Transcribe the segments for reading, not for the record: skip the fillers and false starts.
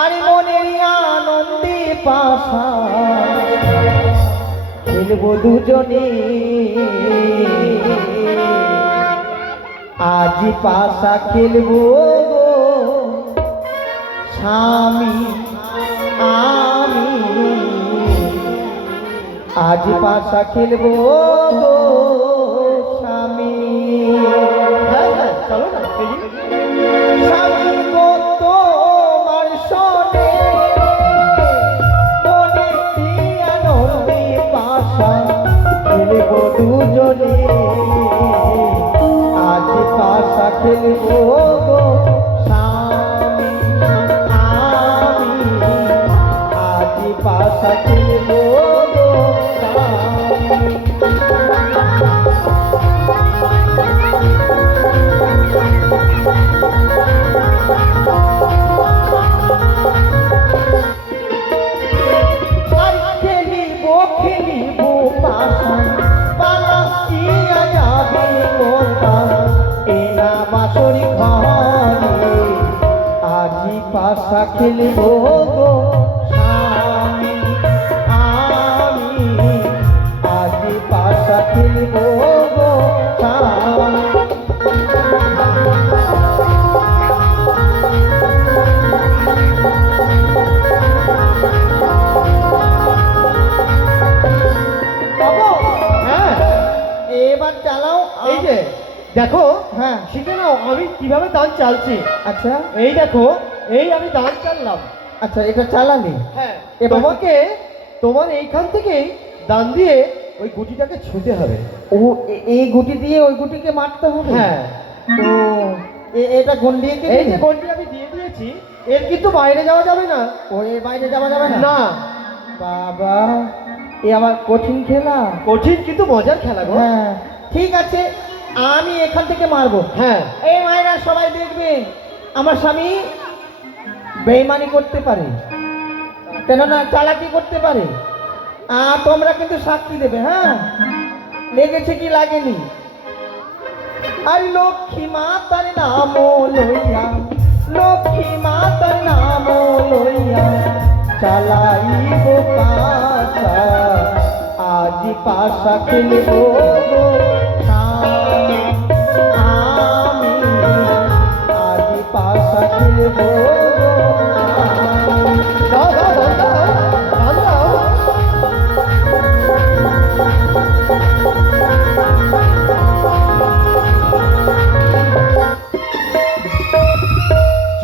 আরে মনের আনন্দে পাশা খেলবো দুজনে, আজ পাশা খেলবো স্বামী আমি, আজ পাশা খেলবো স্বামী। হ্যাঁ হ্যাঁ চলো না খেলি। স্বামী গো তোমার শোনে মনে আনন্দে পাশা খেলবো দুজনে, আজ পাশা খেলবো গো স্বামী আমি, আজ পাশা খেলবো গো স্বামী। পাশা খেলবো গো স্বামী আমি, আজ পাশা খেলবো গো স্বামী। হ্যাঁ এবার চালাও। এই যে দেখো, হ্যাঁ শিখে নাও আমি কিভাবে দান চালছি। আচ্ছা এই দেখো, এই আমি দান চাললাম। আচ্ছা এটা চালানি। হ্যাঁ এবার তোমাকে তোমার এইখান থেকেই দান দিয়ে ওই গুটিটাকে ছুঁতে হবে। ও এই গুটি দিয়ে ওই গুটিকে মারতে হবে। হ্যাঁ ও এটা গন্ডিয়ে কে এই যে গন্ডি আমি দিয়ে দিয়েছি, এর কিন্তু বাইরে যাওয়া যাবে না। ও এর বাইরে যাওয়া যাবে না। না, বাবা এ আমার কঠিন খেলা। কঠিন কিন্তু মজার খেলা গো। হ্যাঁ ঠিক আছে, আমি এখান থেকে মারবো। হ্যাঁ এই মায়েরা সবাই দেখবে আমার স্বামী বেইমানি করতে পারে, কেননা চালাকি করতে পারে, আর তোমরা কিন্তু সাক্ষী দেবে। হ্যাঁ লেগেছে কি লাগেনি। আর লক্ষ্মী মাতার নাম লইয়া, লক্ষ্মী মাতার নাম লইয়া চালাইব পাশা, আজ পাশা খেলবো গো স্বামী আমি, আজ পাশা খেলবো গো স্বামী। দাও দাও দাও দাও দাও দাও।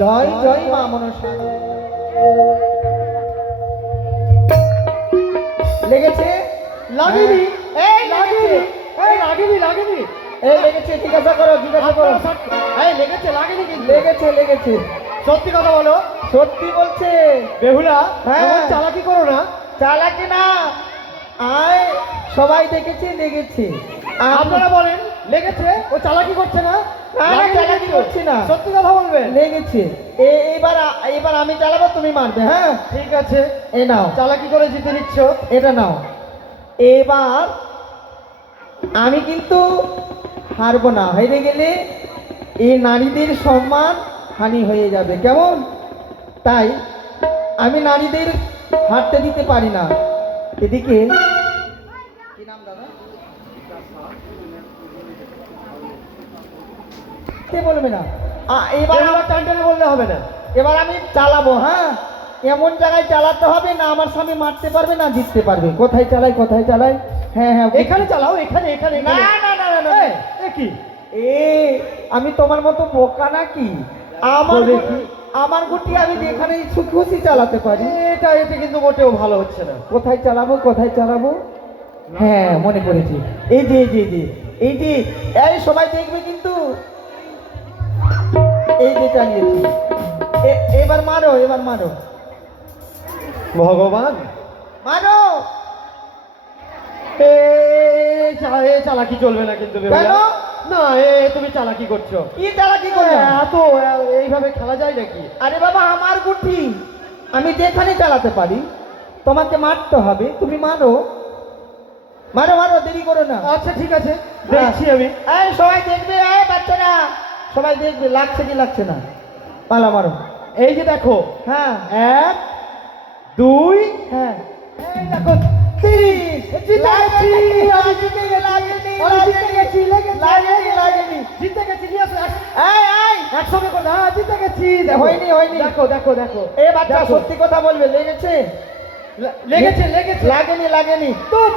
জয় জয় মা মনসা। লেগেছে লাগেনি, এই লাগেনি, লেগেছে, এই লাগেনি লাগেনি। এই লেগেছে, জিজ্ঞাসা করো জিজ্ঞাসা করো। এই লেগেছে লাগেনি কিন্তু। লেগেছে লেগেছে, সত্যি কথা বলো সত্যি বলছে। বেহুলা, হ্যাঁ। এমন চালাকি করো না। চালাকি না, আয় সবাই দেখেছে লেগেছে। আপনারা বলেন লেগেছে, ও চালাকি করছে না। না, না, লাগেনি চালাকি কিন্তু। করছি না। সত্যি কথা বলবেন। লেগেছে। এবার এবার আমি চালাবো, তুমি মারবে। হ্যাঁ ঠিক আছে, এ নাও, চালাকি করে জিতে নিচ্ছ। এটা নাও। এবার আমি কিন্তু হারবো না, হেরে গেলে এই নারীদের সম্মান হানি হয়ে যাবে, কেমন? তাই আমি নারীদের হারতে দিতে পারি না। এদিকে কি নাম দাদা? কে বলবে না? এবার বেহুলা টান টেনে বললে হবে না। এবার আমি চালাবো। হ্যাঁ এমন জায়গায় চালাতে হবে না আমার স্বামী মারতে পারবে না জিততে পারবে। কোথায় চালাই কোথায় চালাই? হ্যাঁ হ্যাঁ এখানে চালাও, এখানে এখানে না এখানে। না না না না। এ কি? আমি তোমার মতো বোকা নাকি? আমার বলে গুটি, কি? আমার গুটি আমি যেখানে ইচ্ছুক খুশি চালাতে পারি। এটা কিন্তু মোটেও ভালো হচ্ছে না। কোথায় চালাবো কোথায় চালাবো? হ্যাঁ মনে করেছি, এই যে এই যে এই যে এই যে, এই সবাই দেখবে কিন্তু, এই যে চালিয়েছি। এবার মারো, এবার মারো, ভগবান, মারো। এ চালাকি চলবে না কিন্তু বেহুলা। কেন? না, তুমি চালাকি করছো। কি চালাকি করলাম? এত এইভাবে খেলা যায় নাকি? আরে বাবা আমার গুটি আমি যেখানে চালাতে পারি, তোমাকে মারতে হবে, তুমি মারো মারো মারো, দেরি করো না। আচ্ছা ঠিক আছে, দেখছি আমি। এই সবাই দেখবে, এই বাচ্চারা সবাই দেখবে লাগছে কি লাগছে না। পালা মারো। এই যে দেখো, হ্যাঁ 1 2 হ্যাঁ এই দেখো 3 জিতে গেছি, আমি জিতে গেছি, লাগেনি, আমি জিতে গেছি, লাগেনি, লাগেনি। জিতে গেছি, নিয়ে আসো এই একসঙ্গে করে, হ্যাঁ জিতে গেছি, দেখো। হয়নি, হয়নি। দেখো দেখো দেখো, এ বাচ্চা দেখো। সত্যি কথা বলবে, লেগেছে? লেগেছে লেগেছে, লাগেনি, লাগেনি। তুম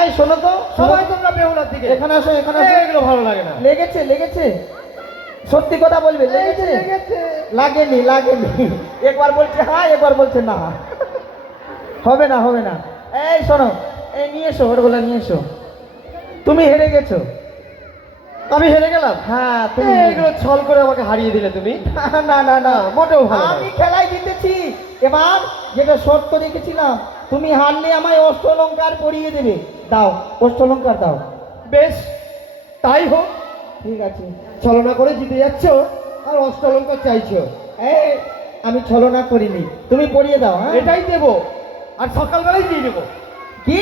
এই শোনো তো, সবাই তোমরা বেহুলার দিকে, এখানে আসো, এখানে আসো। এগুলো ভালো লাগে না। লেগেছে, লেগেছে, সত্যি কথা বলবে, লেগেছে? লেগেছে। লাগেনি, লাগেনি। একবার বলছে হ্যাঁ, একবার বলছে না। হবে না, হবে না। এই শোনো, এই নিয়ে এসো, ওরগুলো নিয়ে এসো। তুমি হেরে গেছো। আমি হেরে গেলাম? হ্যাঁ তুমি এগুলো ছল করে আমাকে হারিয়ে দিলে তুমি। না না না না, মোটেও ভালো নয়। আমি খেলায় জিতেছি। এবার যেটা শর্ত রেখেছিলাম, তুমি হারলে আমায় অষ্টলঙ্কার পরিয়ে দেবে। দাও, অষ্টলঙ্কার দাও। বেশ, তাই হোক। ঠিক আছে। ছলনা করে জিতে যাচ্ছ আর অষ্টলঙ্কার চাইছো। এই আমি ছলনা করিনি, তুমি পরিয়ে দাও। হ্যাঁ এটাই দেবো, আর সকালবেলায় দিয়ে দেবো। কি?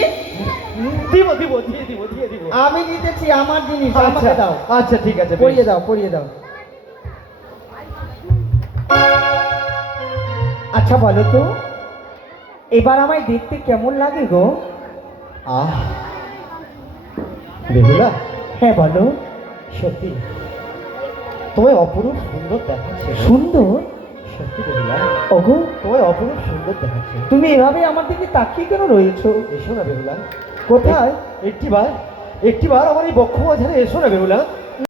দিব দিব, দিয়ে দিব, দিয়ে দিব। আমি জিতেছি, আমার জিনিস আচ্ছা আমাকে দাও। আচ্ছা ঠিক আছে, পরিয়ে দাও, পরিয়ে দাও। আচ্ছা বলো তো, এবার আমায় দেখতে কেমন লাগে গো? আহ বেহুলা, হ্যাঁ বলো। সত্যি তোমায় অপরূপ সুন্দর দেখাচ্ছে। সুন্দর? সত্যি বেহুলা, ওগো, তোমায় অপরূপ সুন্দর দেখাচ্ছে। তুমি এভাবে আমার দিকে তাকিয়ে কেন রয়েছো? এসো না বেহুলা। কোথায়? একটিবার আমার এই বক্ষ মাঝারে এসো না বেহুলা।